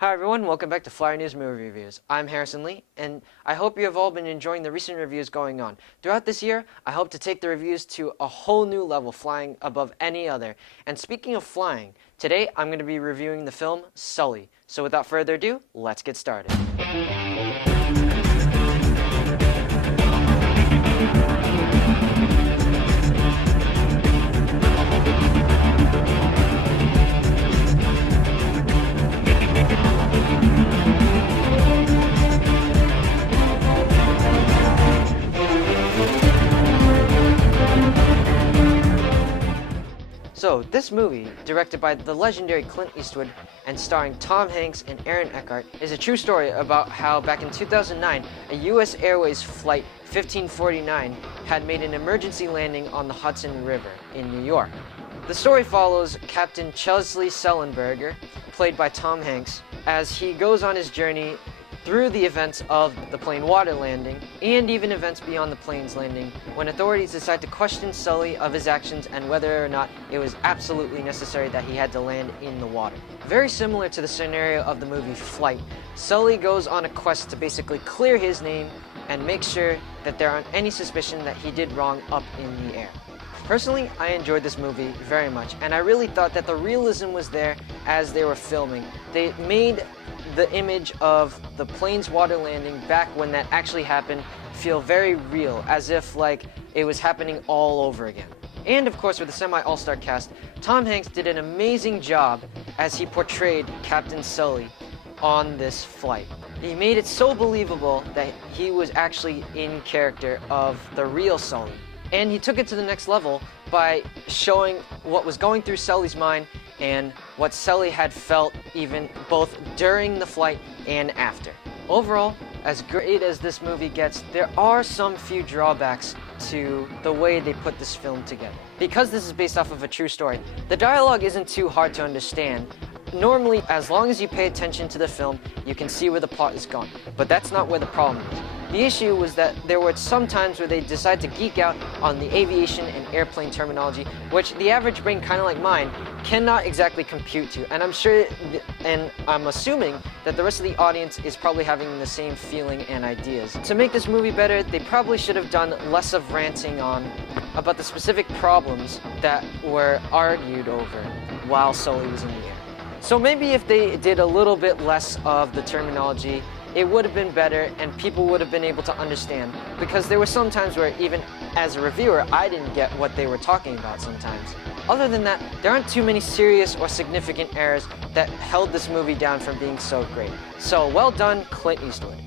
Hi everyone, welcome back to Flyer News Movie Reviews. I'm Harrison Lee, and I hope you have all been enjoying the recent reviews going on. Throughout this year, I hope to take the reviews to a whole new level, flying above any other. And speaking of flying, today I'm going to be reviewing the film Sully. So without further ado, let's get started. So, this movie, directed by the legendary Clint Eastwood and starring Tom Hanks and Aaron Eckhart, is a true story about how back in 2009, a U.S. Airways flight 1549 had made an emergency landing on the Hudson River in New York. The story follows Captain Chesley Sullenberger, played by Tom Hanks, as he goes on his journey through the events of the plane water landing, and even events beyond the plane's landing, when authorities decide to question Sully of his actions and whether or not it was absolutely necessary that he had to land in the water. Very similar to the scenario of the movie Flight, Sully goes on a quest to basically clear his name and make sure that there aren't any suspicion that he did wrong up in the air. Personally, I enjoyed this movie very much, and I really thought that the realism was there as they were filming. They made the image of the plane's water landing back when that actually happened feel very real, as if like it was happening all over again. And of course, with the semi-all-star cast, Tom Hanks did an amazing job as he portrayed Captain Sully on this flight. He made it so believable that he was actually in character of the real Sully. And he took it to the next level by showing what was going through Sully's mind and what Sully had felt even both during the flight and after. Overall, as great as this movie gets, there are some few drawbacks to the way they put this film together. Because this is based off of a true story, the dialogue isn't too hard to understand. Normally, as long as you pay attention to the film, you can see where the plot is going. But that's not where the problem is. The issue was that there were some times where they decided to geek out on the aviation and airplane terminology, which the average brain, kind of like mine, cannot exactly compute to. And I'm sure, and I'm assuming that the rest of the audience is probably having the same feeling and ideas. To make this movie better, they probably should have done less of ranting on about the specific problems that were argued over while Sully was in the air. So maybe if they did a little bit less of the terminology, it would have been better and people would have been able to understand, because there were some times where even as a reviewer, I didn't get what they were talking about sometimes. Other than that, there aren't too many serious or significant errors that held this movie down from being so great. So well done, Clint Eastwood.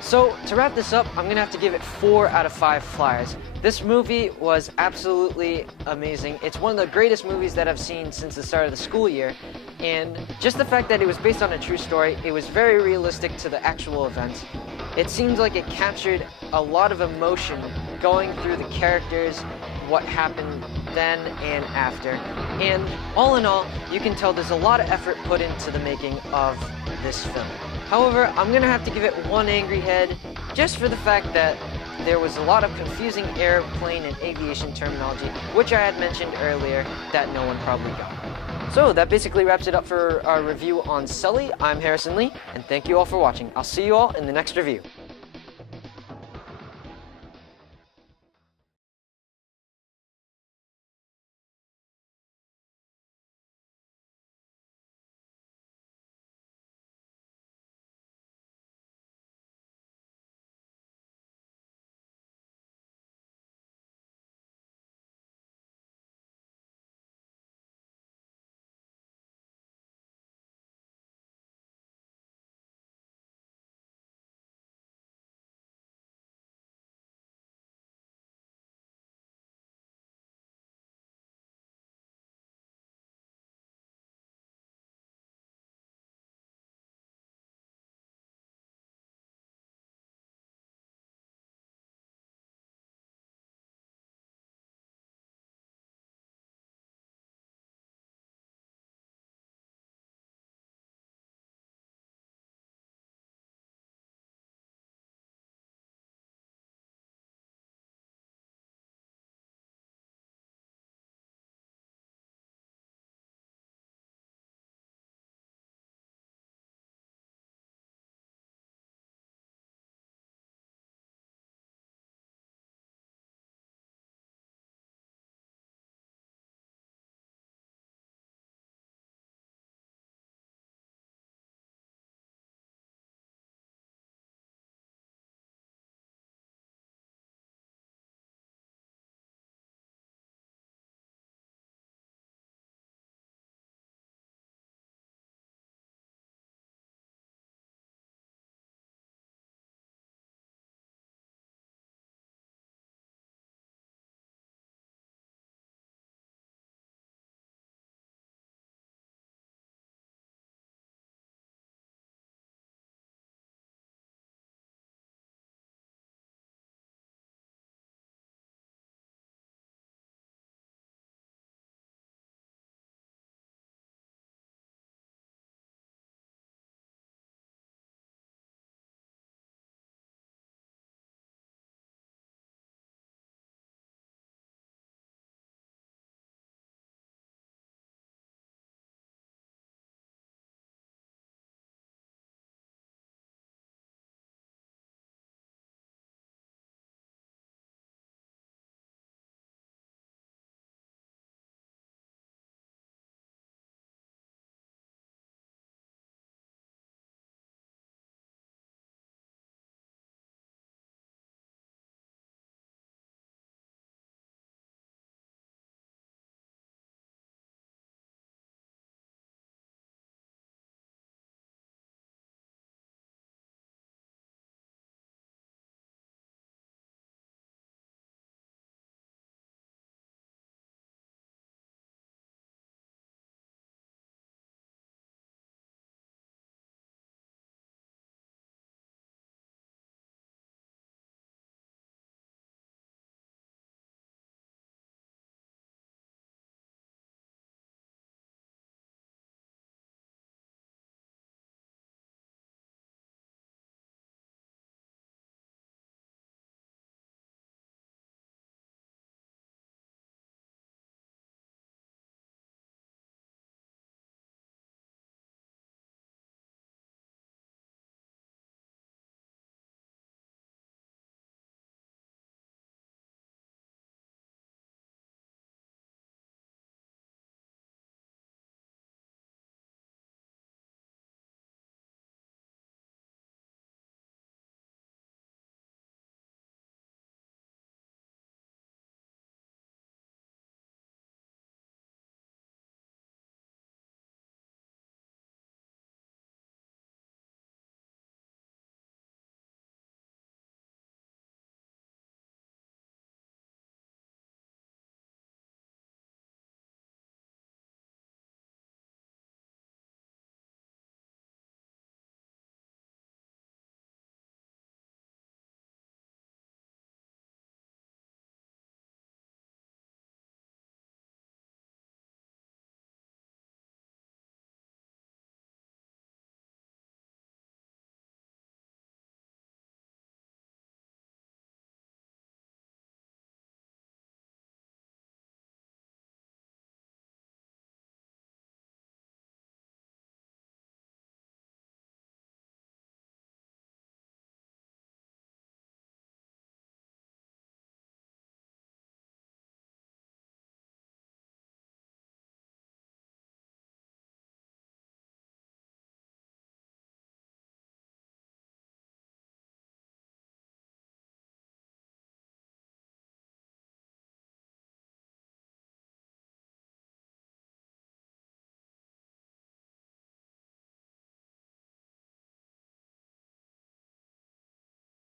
So to wrap this up, I'm gonna have to give it 4 out of 5 flyers. This movie was absolutely amazing. It's one of the greatest movies that I've seen since the start of the school year. And just the fact that it was based on a true story, it was very realistic to the actual events. It seems like it captured a lot of emotion going through the characters, what happened then and after. And all in all, you can tell there's a lot of effort put into the making of this film. However, I'm gonna have to give it 1 angry head, just for the fact that there was a lot of confusing airplane and aviation terminology, which I had mentioned earlier, that no one probably got. So that basically wraps it up for our review on Sully. I'm Harrison Lee, and thank you all for watching. I'll see you all in the next review.